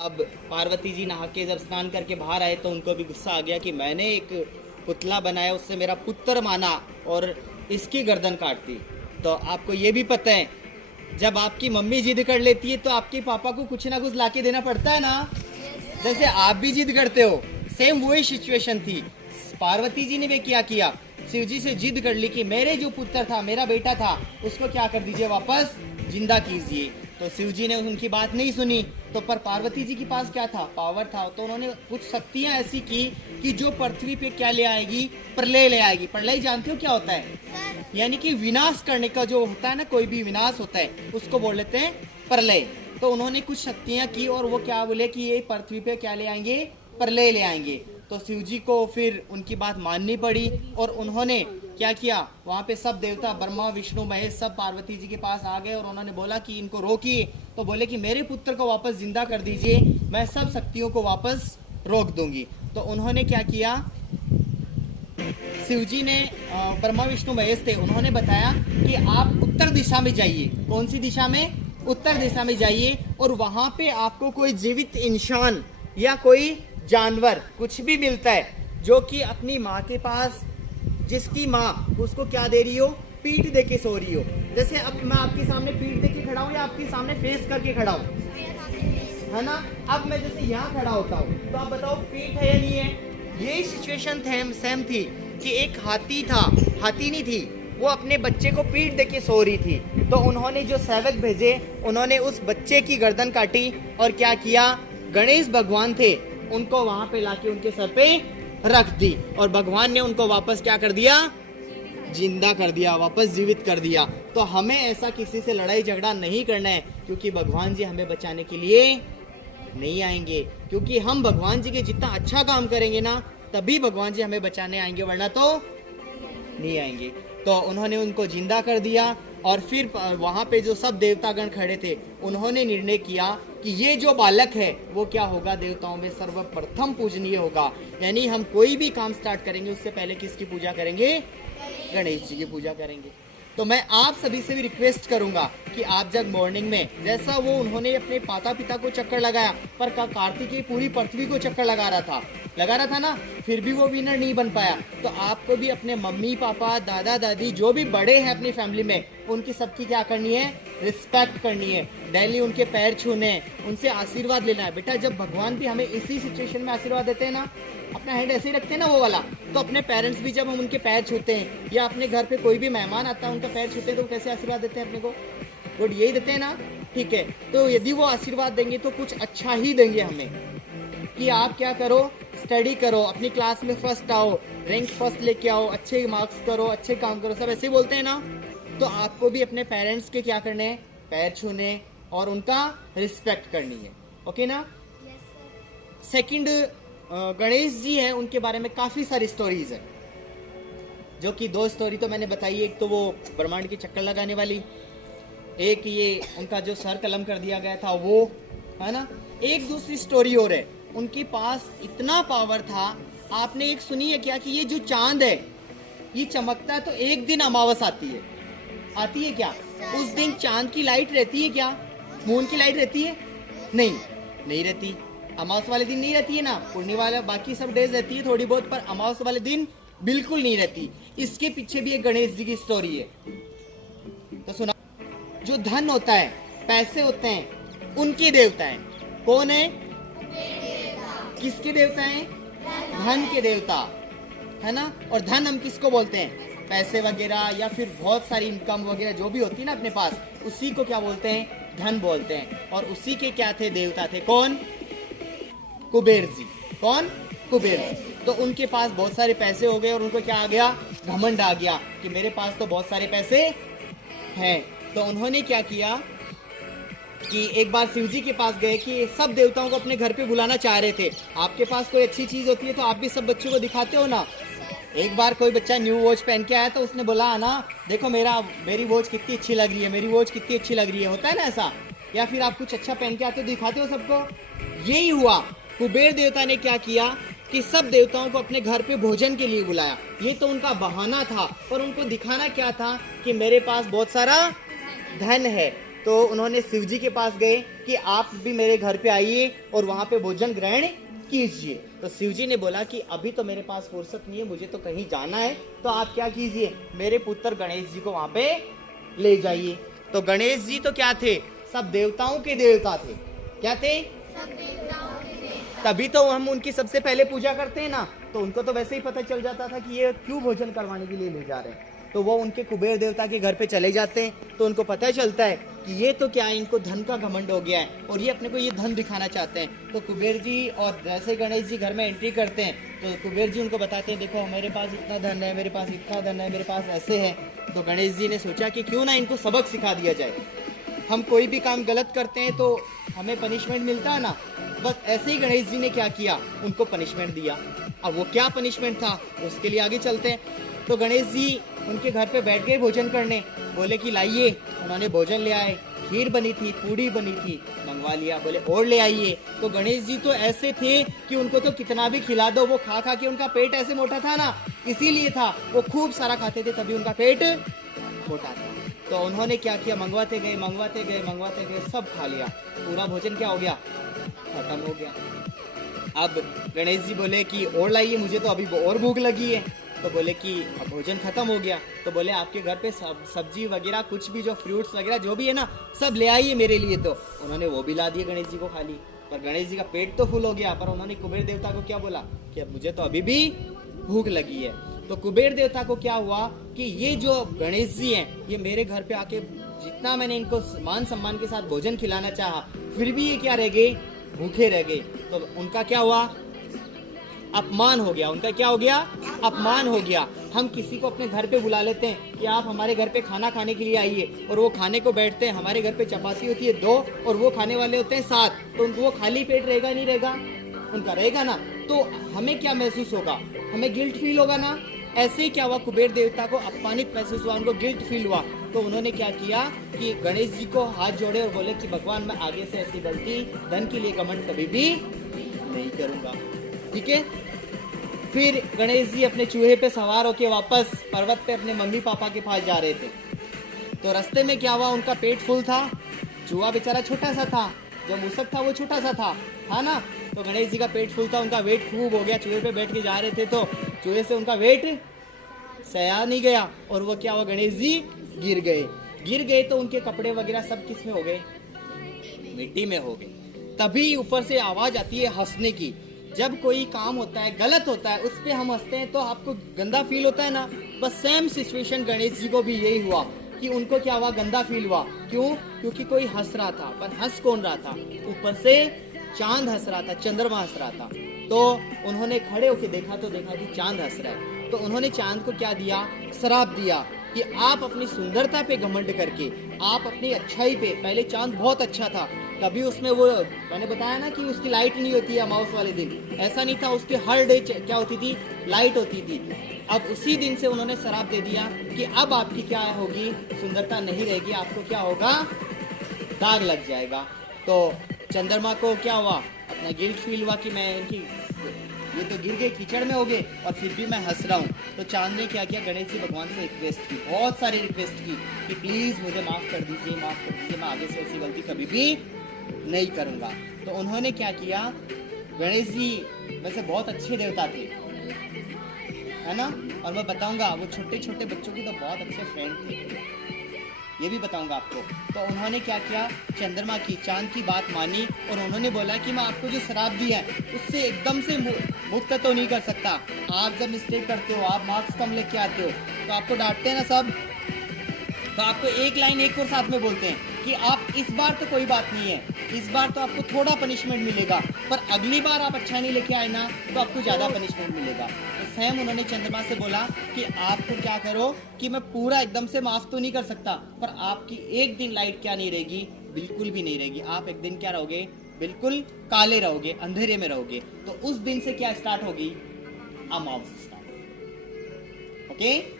अब पार्वती जी नहा के जब स्नान करके बाहर आए तो उनको भी गुस्सा आ गया कि मैंने एक पुतला बनाया, उससे मेरा पुत्र माना और इसकी गर्दन काट दी। तो आपको ये भी पता है, जब आपकी मम्मी जिद कर लेती है तो आपके पापा को कुछ ना कुछ लाके देना पड़ता है ना। जैसे आप भी जिद करते हो, सेम वही सिचुएशन थी। पार्वती जी ने भी क्या किया, शिव जी से जिद कर ली कि मेरे जो पुत्र था, मेरा बेटा था, उसको क्या कर दीजिए, वापस जिंदा कीजिए। तो शिव जी ने उनकी बात नहीं सुनी। तो पर पार्वती जी के पास क्या था, पावर था। तो उन्होंने कुछ शक्तियां ऐसी की कि जो पृथ्वी पे क्या ले आएगी, प्रलय ले आएगी। प्रलय जानते हो क्या होता है? यानी कि विनाश करने का जो होता है ना, कोई भी विनाश होता है उसको बोल लेते हैं प्रलय। तो उन्होंने कुछ शक्तियां की और वो क्या बोले कि ये पृथ्वी पे क्या ले आएंगे, प्रलय ले आएंगे। तो शिव जी को फिर उनकी बात माननी पड़ी और उन्होंने क्या किया, वहाँ पे सब देवता ब्रह्मा विष्णु महेश सब पार्वती जी के पास आ गए और उन्होंने बोला कि इनको रोकिए। तो बोले कि मेरे पुत्र को वापस जिंदा कर दीजिए, मैं सब शक्तियों को वापस रोक दूंगी। तो उन्होंने क्या किया, शिव जी ने ब्रह्मा विष्णु महेश थे, उन्होंने बताया कि आप उत्तर दिशा में जाइए। कौन सी दिशा में? उत्तर दिशा में जाइए और वहां पे आपको कोई जीवित इंसान या कोई जानवर कुछ भी मिलता है जो कि अपनी माँ के पास, जिसकी माँ उसको क्या दे रही हो, पीठ दे के सो रही हो। जैसे अब मैं आपके सामने पीठ दे के खड़ा हूँ या आपके सामने फेस करके खड़ा हूँ, है ना। अब मैं जैसे यहाँ खड़ा होता हूँ तो आप बताओ पीठ है या नहीं है। यही सिचुएशन सेम थी कि एक हाथी था, हाथी नहीं थी, वो अपने बच्चे को पीठ देके सो रही थी। तो उन्होंने जो सेवक भेजे, उन्होंने उस बच्चे की गर्दन काटी और क्या किया, गणेश भगवान थे उनको वहां पे लाके उनके सर पे रख दी और भगवान ने उनको वापस क्या कर दिया, जिंदा कर दिया, वापस जीवित कर दिया। तो हमें ऐसा किसी से लड़ाई झगड़ा नहीं करना है, क्योंकि भगवान जी हमें बचाने के लिए नहीं आएंगे। क्योंकि हम भगवान जी के जितना अच्छा काम करेंगे ना, तभी भगवान जी हमें बचाने आएंगे, वरना तो नहीं आएंगे। तो उन्होंने उनको जिंदा कर दिया और फिर वहां पे जो सब देवतागण खड़े थे, उन्होंने निर्णय किया कि ये जो बालक है वो क्या होगा, देवताओं में सर्वप्रथम पूजनीय होगा। यानी हम कोई भी काम स्टार्ट करेंगे उससे पहले किसकी पूजा करेंगे, गणेश जी की पूजा करेंगे। तो मैं आप सभी से भी रिक्वेस्ट करूंगा कि आप जब मॉर्निंग में, जैसा वो उन्होंने अपने माता पिता को चक्कर लगाया, पर कार्तिकेय पूरी पृथ्वी को चक्कर लगा रहा था ना, फिर भी वो विनर नहीं बन पाया। तो आपको भी अपने मम्मी पापा दादा दादी जो भी बड़े हैं अपनी फैमिली में, उनकी सबकी क्या करनी है, रिस्पेक्ट करनी है, डेली उनके पैर छूने, उनसे आशीर्वाद लेना है। बेटा जब भगवान भी हमें इसी सिचुएशन में आशीर्वाद देते हैं ना, अपना हैंड ऐसे ही रखते हैं ना वो वाला, तो अपने पेरेंट्स भी जब हम उनके पैर छूते हैं या अपने घर पे कोई भी मेहमान आता है उनका पैर छूते हैं, तो कैसे आशीर्वाद देते हैं अपने को, गुड यही देते हैं ना। ठीक है, तो यदि वो आशीर्वाद देंगे तो कुछ अच्छा ही देंगे हमें, कि आप क्या करो, स्टडी करो, अपनी क्लास में फर्स्ट आओ, रैंक फर्स्ट लेके आओ, अच्छे मार्क्स करो, अच्छे काम करो, सब ऐसे ही बोलते हैं ना। तो आपको भी अपने पेरेंट्स के क्या करने हैं, पैर छूने और उनका रिस्पेक्ट करनी है। ओके ना। सेकंड, गणेश जी हैं, उनके बारे में काफ़ी सारी स्टोरीज है, जो कि दो स्टोरी तो मैंने बताई। एक तो वो ब्रह्मांड की चक्कर लगाने वाली, एक ये उनका जो सर कलम कर दिया गया था वो, है ना। एक दूसरी स्टोरी और है, उनके पास इतना पावर था, आपने एक सुनी है क्या, कि ये जो चांद है ये चमकता है तो एक दिन अमावस आती है क्या, उस दिन चांद की लाइट रहती है क्या, मून की लाइट रहती है? नहीं रहती। अमावस वाले दिन नहीं रहती है ना, पूर्णिमा वाला बाकी सब डेज रहती है थोड़ी बहुत, पर अमावस वाले दिन बिल्कुल नहीं रहती। इसके पीछे भी एक गणेश जी की स्टोरी है, तो सुना। जो धन होता है, पैसे होते हैं, उनके देवता है। कौन है? किसके देवता है? धन के देवता, है ना। और धन हम किसको बोलते हैं? पैसे वगैरह या फिर बहुत सारी इनकम वगैरह जो भी होती है ना अपने पास, उसी को क्या बोलते हैं? धन बोलते हैं। और उसी के क्या थे, देवता थे। कौन? कुबेर जी। कौन? कुबेर जी। तो उनके पास बहुत सारे पैसे हो गए और उनको क्या आ गया, घमंड आ गया कि मेरे पास तो बहुत सारे पैसे हैं। तो उन्होंने क्या किया कि एक बार शिव जी के पास गए कि सब देवताओं को अपने घर पे बुलाना चाह रहे थे। आपके पास कोई अच्छी चीज होती है तो आप भी सब बच्चों को दिखाते हो ना। एक बार कोई बच्चा न्यू वॉच पहन के आया तो उसने बोला ना, देखो मेरी वॉच कितनी अच्छी लग रही है, मेरी वॉच कितनी अच्छी लग रही है, होता है ना ऐसा। या फिर आप कुछ अच्छा पहन के आते हो, दिखाते हो सबको। यही हुआ, कुबेर देवता ने क्या किया कि सब देवताओं को अपने घर पे भोजन के लिए बुलाया। ये तो उनका बहाना था, पर उनको दिखाना क्या था कि मेरे पास बहुत सारा धन है। तो उन्होंने शिव जी के पास गए कि आप भी मेरे घर पे आइए और वहां पे भोजन ग्रहण कीजिए। तो शिव जी ने बोला कि अभी तो मेरे पास फुर्सत नहीं है, मुझे तो कहीं जाना है, तो आप क्या कीजिए, मेरे पुत्र गणेश जी को वहां पे ले जाइए। तो गणेश जी तो क्या थे, सब देवताओं के देवता थे। क्या थे? तभी तो हम उनकी सबसे पहले पूजा करते हैं ना। तो उनको तो वैसे ही पता चल जाता था कि ये क्यों भोजन करवाने के लिए ले जा रहे हैं। तो वो उनके कुबेर देवता के घर पे चले जाते हैं। तो उनको पता चलता है कि ये तो क्या है, इनको धन का घमंड हो गया है और ये अपने को ये धन दिखाना चाहते हैं। तो कुबेर जी और जैसे गणेश जी घर में एंट्री करते हैं तो कुबेर जी उनको बताते हैं, देखो मेरे पास इतना धन है, मेरे पास इतना धन है, मेरे पास ऐसे है। तो गणेश जी ने सोचा कि क्यों ना इनको सबक सिखा दिया जाए। हम कोई भी काम गलत करते हैं तो हमें पनिशमेंट मिलता है ना, बस ऐसे ही गणेश जी ने क्या किया, उनको पनिशमेंट दिया। अब वो क्या पनिशमेंट था उसके लिए आगे चलते हैं। तो गणेश जी उनके घर पे बैठ गए भोजन करने, बोले कि लाइए। उन्होंने भोजन ले आए, खीर बनी थी, पूड़ी बनी थी, मंगवा लिया, बोले और ले आइए। तो गणेश जी तो ऐसे थे कि उनको तो कितना भी खिला दो, वो खा खा के उनका पेट ऐसे मोटा था ना, इसीलिए था, वो खूब सारा खाते थे तभी उनका पेट मोटा था। तो उन्होंने क्या किया, मंगवाते गए मंगवाते गए मंगवाते गए, सब खा लिया, पूरा भोजन क्या हो गया, खत्म हो गया। अब गणेश जी बोले कि और लाइए, मुझे तो अभी और भूख लगी है। तो बोले कि अब भोजन खत्म हो गया। तो बोले आपके घर पे सब्जी वगैरह कुछ भी जो फ्रूट्स वगैरह जो भी है ना, सब ले आइए मेरे लिए। तो उन्होंने वो भी ला दिए गणेश जी को खाली। पर गणेश जी का पेट तो फुल हो गया, पर उन्होंने कुबेर देवता को क्या बोला कि अब मुझे तो अभी भी भूख लगी है। तो कुबेर देवता को क्या हुआ कि ये जो गणेश जी हैं, ये मेरे घर पे आके जितना मैंने इनको मान सम्मान के साथ भोजन खिलाना चाहा, फिर भी ये क्या रह गए, भूखे रह गए। तो उनका क्या हुआ, अपमान हो गया। उनका क्या हो गया, अपमान हो गया। हम किसी को अपने घर पे बुला लेते हैं कि आप हमारे घर पे खाना खाने के लिए आइए, और वो खाने को बैठते हैं, हमारे घर पे चपाती होती है 2 और वो खाने वाले होते हैं 7, तो उनको वो खाली पेट रहेगा नहीं रहेगा, उनका रहेगा ना। तो हमें क्या महसूस होगा, हमें गिल्ट फील होगा ना। ऐसे ही क्या हुआ, कुबेर देवता को अपमानित महसूस हुआ, उनको गिल्ट फील हुआ। तो उन्होंने क्या किया कि गणेश जी को हाथ जोड़े और बोले कि भगवान मैं आगे से ऐसी गलती धन के लिए घमंड कभी भी नहीं करूंगा। ठीक है। फिर गणेश जी अपने चूहे पे सवार होके वापस पर्वत पे अपने मम्मी पापा के पास जा रहे थे। तो रास्ते में क्या हुआ, उनका पेट फुल था, चूहा बेचारा छोटा सा था, जो मूसक था वो छोटा सा था ना। तो गणेश जी का पेट फुल था, उनका वेट खूब हो गया, चूहे पे बैठ के जा रहे थे, तो चूहे से उनका वेट सहा नहीं गया और वो क्या हुआ, गणेश जी गिर गए। तो उनके कपड़े वगैरह सब किस में हो गए, मिट्टी में हो गए। तभी ऊपर से आवाज आती है हंसने की। जब कोई काम होता है, गलत होता है, उस पर हम हंसते हैं तो आपको गंदा फील होता है ना। बस सेम सिचुएशन गणेश जी को भी यही हुआ कि उनको क्या हुआ, गंदा फील हुआ। क्यों? क्योंकि कोई हंस रहा था, पर हंस कौन रहा था, ऊपर से चांद हंस रहा था, चंद्रमा हंस रहा था। तो उन्होंने खड़े होकर देखा कि चांद हंस रहा है। तो उन्होंने चांद को क्या दिया, श्राप दिया कि आप अपनी सुंदरता पे घमंड करके, आप अपनी अच्छाई पे, पहले चांद बहुत अच्छा था, कभी उसमें वो मैंने बताया ना कि उसकी लाइट नहीं होती है अमावस वाले दिन, ऐसा नहीं था, उसकी हर डे क्या होती थी, लाइट होती थी। अब उसी दिन से उन्होंने श्राप दे दिया कि अब आपकी क्या होगी, सुंदरता नहीं रहेगी, आपको क्या होगा, दाग लग जाएगा। तो चंद्रमा को क्या हुआ, अपना गिल्ट फील हुआ कि मैं इनकी, ये तो गिर गए, कीचड़ में हो गए और फिर भी मैं हंस रहा हूँ। तो चांद ने क्या किया, गणेश जी भगवान से रिक्वेस्ट की, बहुत सारी रिक्वेस्ट की कि प्लीज़ मुझे माफ़ कर दीजिए, मैं आगे से ऐसी गलती कभी भी नहीं करूँगा। तो उन्होंने क्या किया, गणेश जी वैसे बहुत अच्छे देवता थे, है ना, और मैं बताऊँगा वो छोटे छोटे बच्चों की तो बहुत अच्छे फ्रेंड थे, ये भी बताऊंगा आपको। तो उन्होंने क्या किया, चंद्रमा की, चांद की बात मानी और उन्होंने बोला कि मैं आपको जो श्राप दिया है उससे एकदम से मुक्त तो नहीं कर सकता। आप जब मिस्टेक करते हो, आप मार्क्स कम लेके आते हो, तो आपको डांटते हैं ना सब, तो आपको एक लाइन एक और साथ में बोलते हैं कि आप इस बार तो कोई बात नहीं है, इस बार तो आपको थोड़ा पनिशमेंट मिलेगा, पर अगली बार आप अच्छा नहीं लेके आए ना तो आपको ज़्यादा पनिशमेंट मिलेगा। तो सेम उन्होंने चंद्रमा से बोला कि आपको क्या करो कि मैं पूरा एकदम से माफ़ तो नहीं कर सकता, पर आपकी एक दिन लाइट क्या नहीं रहेगी, बिल्कुल भी नहीं रहेगी, आप एक दिन क्या रहोगे, बिल्कुल काले रहोगे, अंधेरे में रहोगे। तो उस दिन से क्या स्टार्ट होगी, अमावस्या स्टार्ट। ओके।